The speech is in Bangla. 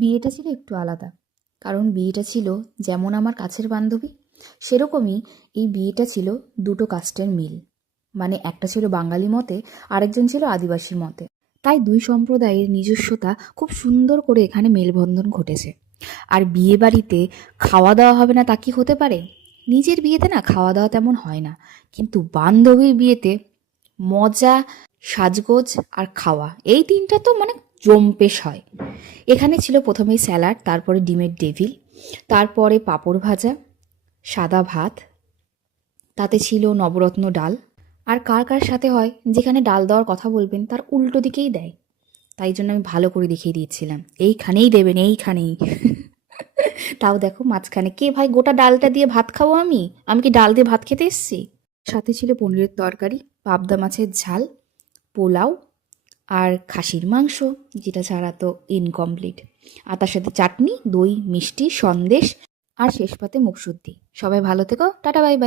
বিয়েটা ছিল একটু আলাদা, কারণ বিয়েটা ছিল যেমন আমার কাছের বান্ধবী, সেরকমই এই বিয়েটা ছিল দুটো কাস্টের মিল। মানে একটা ছিল বাঙালি মতে, আরেকজন ছিল আদিবাসী মতে। তাই দুই সম্প্রদায়ের নিজস্বতা খুব সুন্দর করে এখানে মেলবন্ধন ঘটেছে। আর বিয়ে বাড়িতে খাওয়া দাওয়া হবে না তা কি হতে পারে? নিজের বিয়েতে না খাওয়া দাওয়া তেমন হয় না, কিন্তু বান্ধবীর বিয়েতে মজা, সাজগোজ আর খাওয়া, এই তিনটা তো মানে জম্পেশ হয়। এখানে ছিল প্রথমেই স্যালাড, তারপরে ডিমের ডেভিল, তারপরে পাঁপড় ভাজা, সাদা ভাত, তাতে ছিল নবরত্ন ডাল। আর কার কার সাথে হয়, যেখানে ডাল দেওয়ার কথা বলবেন তার উল্টো দিকেই দেয়। তাই জন্য আমি ভালো করে দেখিয়ে দিয়েছিলাম, এইখানেই দেবেন, এইখানেই। তাও দেখো মাঝখানে কে ভাই গোটা ডালটা দিয়ে ভাত খাবো? আমি আমি কি ডাল দিয়ে ভাত খেতে এসেছি? সাথে ছিল পনিরের তরকারি, পাবদা মাছের ঝাল, পোলাও আর খাসির মাংস, যেটা ছাড়া তো ইনকমপ্লিট। আর তার সাথে চাটনি, দই, মিষ্টি, সন্দেশ আর শেষ পাতে মুখশুদ্ধি। সবাই ভালো থেকো, টাটা, বাই বাই।